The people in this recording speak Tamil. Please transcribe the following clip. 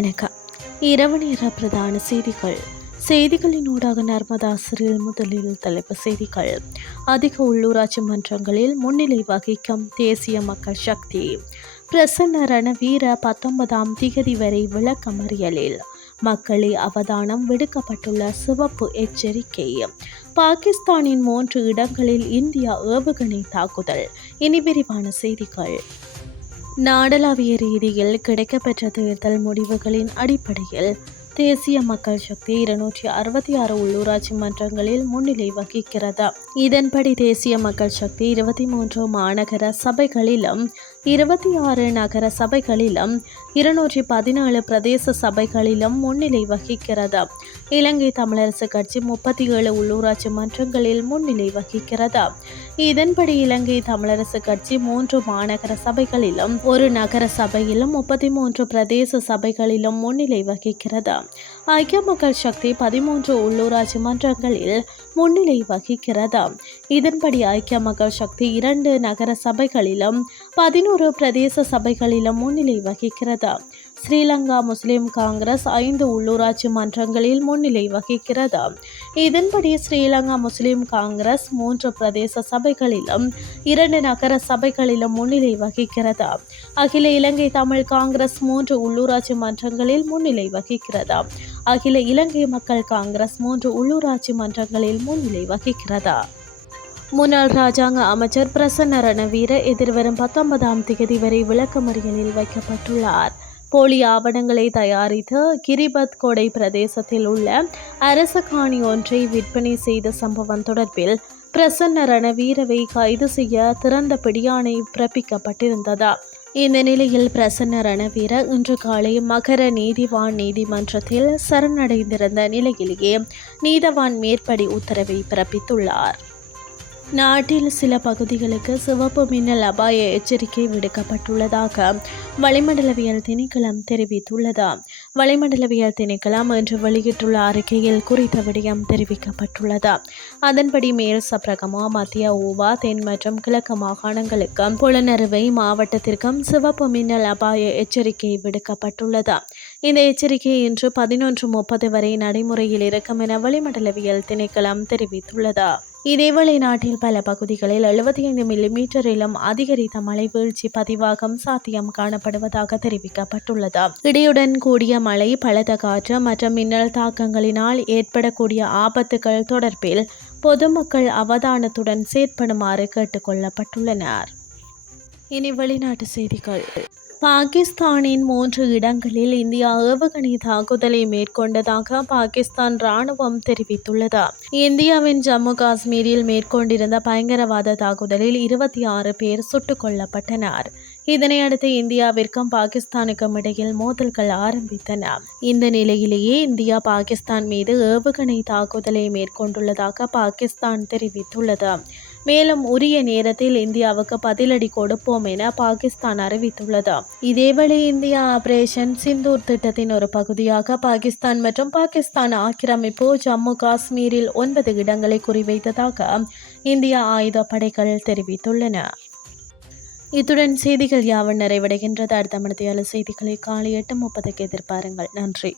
வணக்கம். இரவு நேர பிரதான செய்திகள். செய்திகளின் ஊடாக நர்மதா சிறில் முதலில் தலைப்பு செய்திகள். அதிக உள்ளூராட்சி மன்றங்களில் முன்னிலை வகிக்கும் தேசிய மக்கள் சக்தி. பிரசன்ன ரணவீர பத்தொன்பதாம் திகதி வரை விளக்கமறியலில். மக்களே அவதானம் விடுக்கப்பட்டுள்ள சிவப்பு எச்சரிக்கை. பாகிஸ்தானின் மூன்று இடங்களில் இந்தியா ஏவுகணை தாக்குதல். இனி விரிவான செய்திகள். நாடளாவிய ரீதியில் கிடைக்கப்பெற்ற தேர்தல் முடிவுகளின் அடிப்படையில் தேசிய மக்கள் சக்தி இருநூற்றி அறுபத்தி ஆறு உள்ளூராட்சி மன்றங்களில் முன்னிலை வகிக்கிறது. இதன்படி தேசிய மக்கள் சக்தி இருபத்தி மூன்று மாநகர சபைகளிலும் இருபத்தி ஆறு நகர சபைகளிலும் இருநூற்றி பதினேழு பிரதேச சபைகளிலும் முன்னிலை வகிக்கிறது. இலங்கை தமிழரசு கட்சி முப்பத்தி ஏழு உள்ளூராட்சி மன்றங்களில் முன்னிலை வகிக்கிறது. இதன்படி இலங்கை தமிழரசு கட்சி மூன்று மாநகர சபைகளிலும் ஒரு நகர சபையிலும் முப்பத்தி மூன்று பிரதேச சபைகளிலும் முன்னிலை வகிக்கிறது. ஐக்கிய மக்கள் சக்தி பதிமூன்று உள்ளூராட்சி மன்றங்களில் முன்னிலை வகிக்கிறது. இதன்படி ஐக்கிய மக்கள் சக்தி இரண்டு நகர சபைகளிலும் பதினோரு பிரதேச சபைகளிலும் முன்னிலை வகிக்கிறது. ஸ்ரீலங்கா முஸ்லிம் காங்கிரஸ் ஐந்து உள்ளூராட்சி மன்றங்களில் முன்னிலை வகிக்கிறது. இதன்படி ஸ்ரீலங்கா முஸ்லிம் காங்கிரஸ் மூன்று பிரதேச சபைகளிலும் இரண்டு நகர சபைகளிலும் முன்னிலை வகிக்கிறது. அகில இலங்கை தமிழ் காங்கிரஸ் மூன்று உள்ளூராட்சி மன்றங்களில் முன்னிலை வகிக்கிறது. அகில இலங்கை மக்கள் காங்கிரஸ் மூன்று உள்ளூராட்சி மன்றங்களில் முன்னிலை வகிக்கிறது. முன்னாள் ராஜாங்க அமைச்சர் பிரசன்ன ரணவீர எதிர்வரும் பத்தொன்பதாம் தேதி வரை விளக்கமறியலில் வைக்கப்பட்டுள்ளார். போலி ஆவணங்களை தயாரித்து கிரிபத் கொடை பிரதேசத்தில் உள்ள அரச காணி ஒன்றை விற்பனை செய்த சம்பவம் தொடர்பில் பிரசன்ன ரணவீரவை கைது செய்ய திறந்த பிடியாணை பிறப்பிக்கப்பட்டிருந்ததா. இந்த நிலையில் பிரசன்ன ரணவீர இன்று காலை மகர நீதிவான் நீதிமன்றத்தில் சரணடைந்திருந்த நிலையிலேயே நீதவான் மேற்படி உத்தரவை பிறப்பித்துள்ளார். நாட்டில் சில பகுதிகளுக்கு சிவப்பு மின்னல் அபாய எச்சரிக்கை விடுக்கப்பட்டுள்ளதாக வளிமண்டலவியல் திணைக்களம் தெரிவித்துள்ளது. வளிமண்டலவியல் திணைக்களம் இன்று வெளியிட்டுள்ள அறிக்கையில் குறித்த விடயம் தெரிவிக்கப்பட்டுள்ளது. அதன்படி மேல் சப்ரகமா மத்திய ஓவா தென் மற்றும் கிழக்கு மாகாணங்களுக்கு புலனறுவை மாவட்டத்திற்கும் சிவப்பு மின்னல் அபாய எச்சரிக்கை விடுக்கப்பட்டுள்ளது. இந்த எச்சரிக்கை இன்று பதினொன்று முப்பது வரை நடைமுறையில் இருக்கும் என வளிமண்டலவியல் திணைக்களம் தெரிவித்துள்ளது. இதேவேளை நாட்டில் பல பகுதிகளில் எழுபத்தி ஐந்து மில்லிமீட்டரிலும் அதிகரித்த மழை வீழ்ச்சி பதிவாகம் சாத்தியம் காணப்படுவதாக தெரிவிக்கப்பட்டுள்ளது. இடியுடன் கூடிய மழை பலத்த காற்று மற்றும் மின்னல் தாக்கங்களினால் ஏற்படக்கூடிய ஆபத்துகள் தொடர்பில் பொதுமக்கள் அவதானத்துடன் செயற்படுமாறு கேட்டுக்கொள்ளப்பட்டுள்ளனர் இனி வெளிநாட்டு செய்திகள். பாகிஸ்தானின் மூன்று இடங்களில் இந்தியா ஏவுகணை தாக்குதலை மேற்கொண்டதாக பாகிஸ்தான் ராணுவம் தெரிவித்துள்ளது. இந்தியாவின் ஜம்மு காஷ்மீரில் மேற்கொண்டிருந்த பயங்கரவாத தாக்குதலில் இருபத்தி ஆறு பேர் சுட்டுக் கொல்லப்பட்டனர். இதனையடுத்து இந்தியாவிற்கும் பாகிஸ்தானுக்கும் இடையில் மோதல்கள் ஆரம்பித்தன. இந்த நிலையிலேயே இந்தியா பாகிஸ்தான் மீது ஏவுகணை தாக்குதலை மேற்கொண்டுள்ளதாக பாகிஸ்தான் தெரிவித்துள்ளது. மேலும் உரிய நேரத்தில் இந்தியாவுக்கு பதிலடி கொடுப்போம் என பாகிஸ்தான் அறிவித்துள்ளது. இதேவேளை இந்தியா ஆபரேஷன் சிந்தூர் திட்டத்தின் ஒரு பகுதியாக பாகிஸ்தான் மற்றும் பாகிஸ்தான் ஆக்கிரமிப்பு ஜம்மு காஷ்மீரில் ஒன்பது இடங்களை குறிவைத்ததாக இந்திய ஆயுதப்படைகள் தெரிவித்துள்ளன. இத்துடன் செய்திகள் யாவன் நிறைவடைகின்றது. அடுத்த மனதியால செய்திகளை காலை எட்டு முப்பதுக்கு எதிர்பாருங்கள். நன்றி.